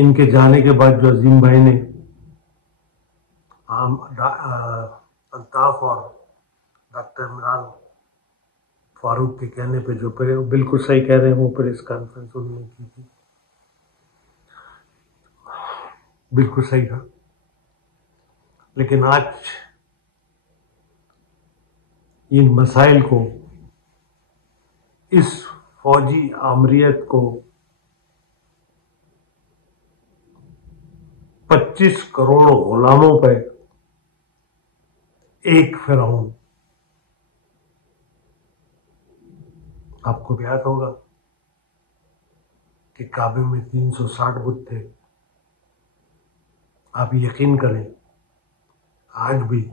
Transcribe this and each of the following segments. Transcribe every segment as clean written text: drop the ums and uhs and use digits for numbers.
ان کے جانے کے بعد جو عظیم بھائی نے الطاف اور ڈاکٹر عمران فاروق کے کہنے پہ جو بالکل صحیح کہہ رہے ہیں، وہ پریس کانفرنس انہوں نے کی تھی، بالکل صحیح تھا. لیکن آج ان مسائل کو، اس فوجی آمریت کو 25 کروڑ غلاموں پہ ایک فرعون، آپ کو یاد ہوگا کہ کعبے میں 360 بت تھے. آپ یقین کریں آج بھی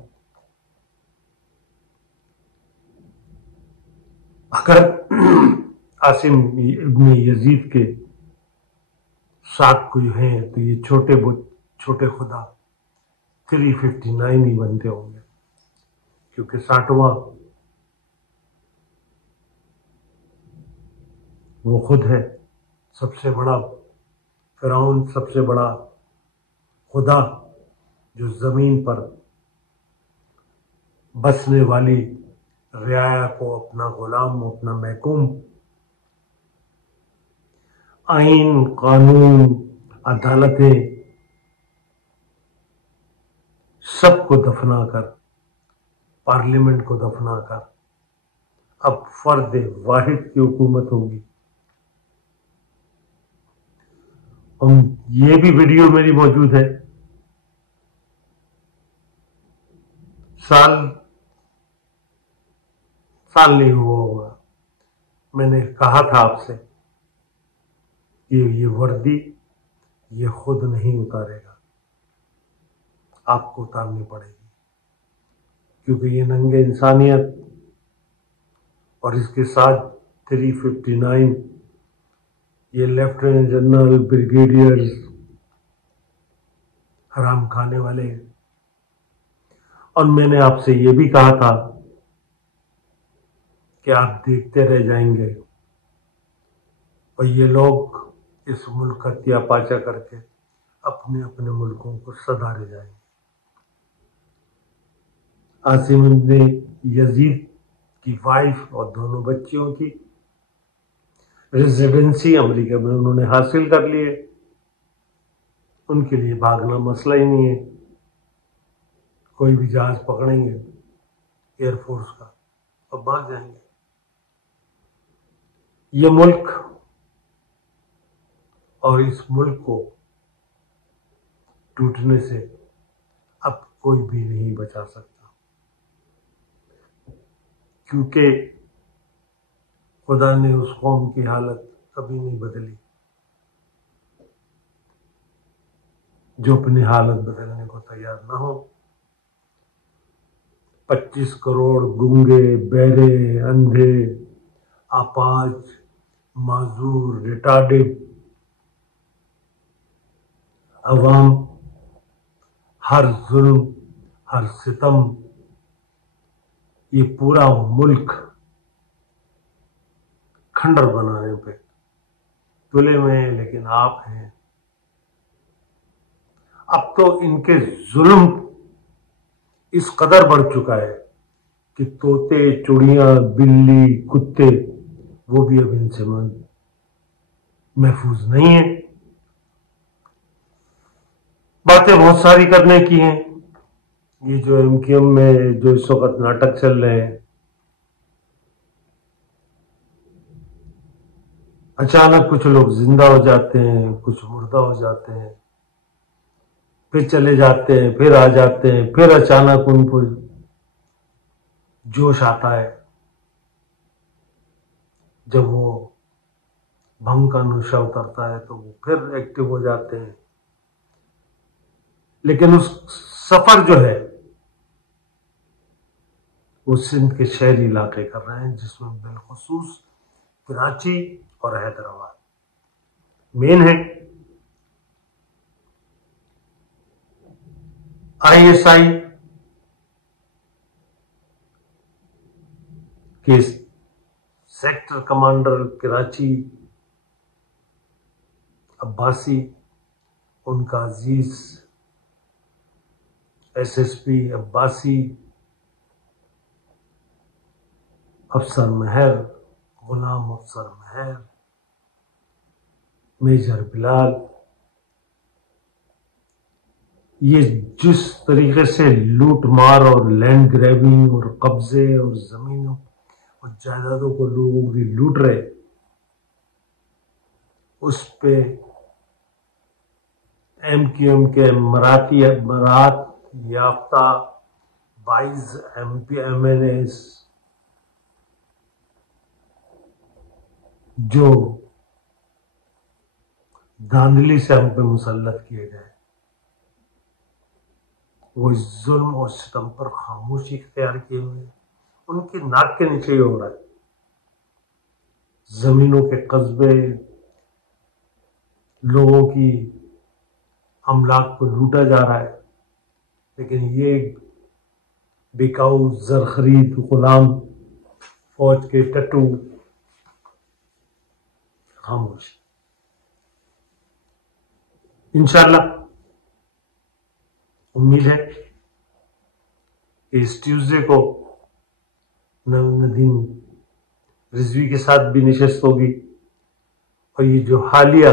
اگر عاصم ابن یزید کے ساتھ کوئی ہیں تو یہ چھوٹے بت، چھوٹے خدا 359 ہی بنتے ہوں گے، کیونکہ 60واں وہ خود ہے سب سے بڑا فرعون، سب سے بڑا خدا جو زمین پر بسنے والی رعایا کو اپنا غلام، اپنا محکوم، آئین، قانون، عدالتیں سب کو دفنا کر، پارلیمنٹ کو دفنا کر اب فرد واحد کی حکومت ہوگی. اور یہ بھی ویڈیو میری موجود ہے، سال نہیں ہوا ہوگا، میں نے کہا تھا آپ سے کہ یہ وردی یہ خود نہیں اتارے گا، آپ کو اتارنی پڑے گی، کیونکہ یہ ننگے انسانیت اور اس کے ساتھ 359 یہ لیفٹیننٹ جنرل، بریگیڈیئر، حرام کھانے والے. اور میں نے آپ سے یہ بھی کہا تھا کہ آپ دیکھتے رہ جائیں گے اور یہ لوگ اس ملک کا تیا پاچا کر کے اپنے اپنے ملکوں کو صدارے جائیں گے. عاصم ابن یزید کی وائف اور دونوں بچیوں کی ریزیڈنسی امریکہ میں انہوں نے حاصل کر لی ہے، ان کے لیے بھاگنا مسئلہ ہی نہیں ہے. کوئی بھی جہاز پکڑیں گے ایئر فورس کا اور بھاگ جائیں گے. یہ ملک اور اس ملک کو ٹوٹنے سے اب کوئی بھی نہیں بچا سکتا، کیونکہ خدا نے اس قوم کی حالت کبھی نہیں بدلی جو اپنی حالت بدلنے کو تیار نہ ہو. 25 کروڑ گونگے، بہرے، اندھے، اپاہج، معذور، ریٹارڈڈ عوام، ہر ظلم، ہر ستم، یہ پورا ملک کھنڈر بنانے پہ تلے میں ہیں. لیکن آپ ہیں، اب تو ان کے ظلم اس قدر بڑھ چکا ہے کہ طوطے، چڑیاں، بلی، کتے وہ بھی اب ان سے محفوظ نہیں ہیں. باتیں بہت ساری کرنے کی ہیں. یہ جو MQM میں جو اس وقت ناٹک چل رہے ہیں، اچانک کچھ لوگ زندہ ہو جاتے ہیں، کچھ مردہ ہو جاتے ہیں، پھر چلے جاتے ہیں، پھر آ جاتے ہیں، پھر اچانک ان کو جوش آتا ہے جب وہ بھنگ کا نشہ اترتا ہے تو وہ پھر ایکٹیو ہو جاتے ہیں. لیکن اس سفر جو ہے وہ سندھ کے شہری علاقے کر رہے ہیں، جس میں بالخصوص کراچی اور حیدرآباد مین ہے. ISI کے سیکٹر کمانڈر کراچی عباسی ان کا عزیز SSP عباسی، افسر مہر، غلام افسر مہر، میجر بلال، یہ جس طریقے سے لوٹ مار اور لینڈ گریبنگ اور قبضے اور زمینوں اور جائیدادوں کو لوگوں کی لوٹ رہے، اس پہ MQM کے مرات یافتہ 22 MLAs جو دھاندلی سے ہم پہ مسلط کیے گئے، وہ اس ظلم اور ستم پر خاموشی اختیار کیے ہوئے، ان کی ناک کے نیچے ہی ہو رہا ہے۔ زمینوں کے قصبے، لوگوں کی املاک کو لوٹا جا رہا ہے، لیکن یہ بکاؤ زرخرید غلام فوج کے ٹٹو خاموش۔ انشاءاللہ امید ہے کہ اس ٹیوزڈے کو ندیم رضوی کے ساتھ بھی نشست ہوگی، اور یہ جو حالیہ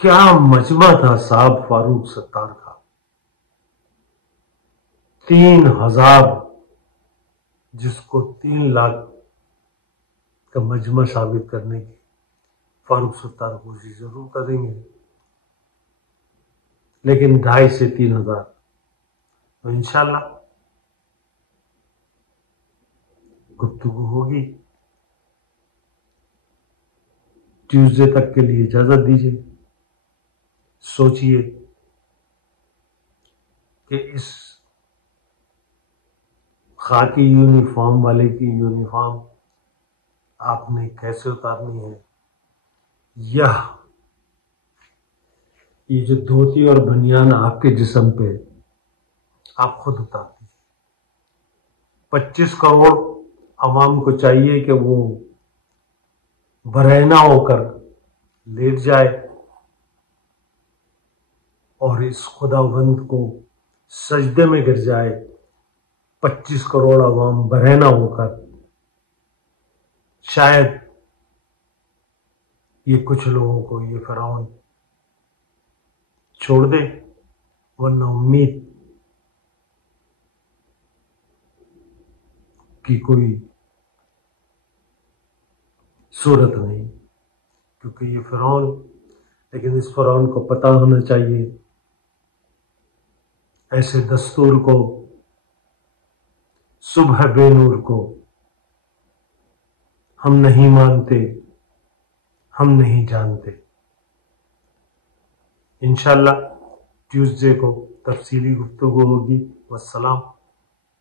کیا مجمع تھا صاحب فاروق ستار کا، 3000 جس کو 3 لاکھ کا مجمع ثابت کرنے کی فاروق ستار کوشش ضرور کریں گے، لیکن 2.5 سے 3000 تو انشاءاللہ گفتگو ہوگی۔ ٹیوزڈے تک کے لیے اجازت دیجیے، سوچئے کہ اس خاکی یونیفارم والے کی یونیفارم آپ نے کیسے اتارنی ہے، یا یہ جو دھوتی اور بنیان آپ کے جسم پہ آپ خود اتار دیجیے۔ 25 کروڑ عوام کو چاہیے کہ وہ برہنہ ہو کر لیٹ جائے اور اس خداوند کو سجدے میں گر جائے۔ 25 کروڑ عوام برہنہ ہو کر شاید یہ کچھ لوگوں کو یہ فرعون چھوڑ دے، ورنہ امید کی کوئی صورت نہیں، کیونکہ یہ فرعون، لیکن اس فرعون کو پتہ ہونا چاہیے ایسے دستور کو، صبح بے نور کو ہم نہیں مانتے، ہم نہیں جانتے۔ انشاءاللہ ٹیوزڈے کو تفصیلی گفتگو ہوگی۔ والسلام۔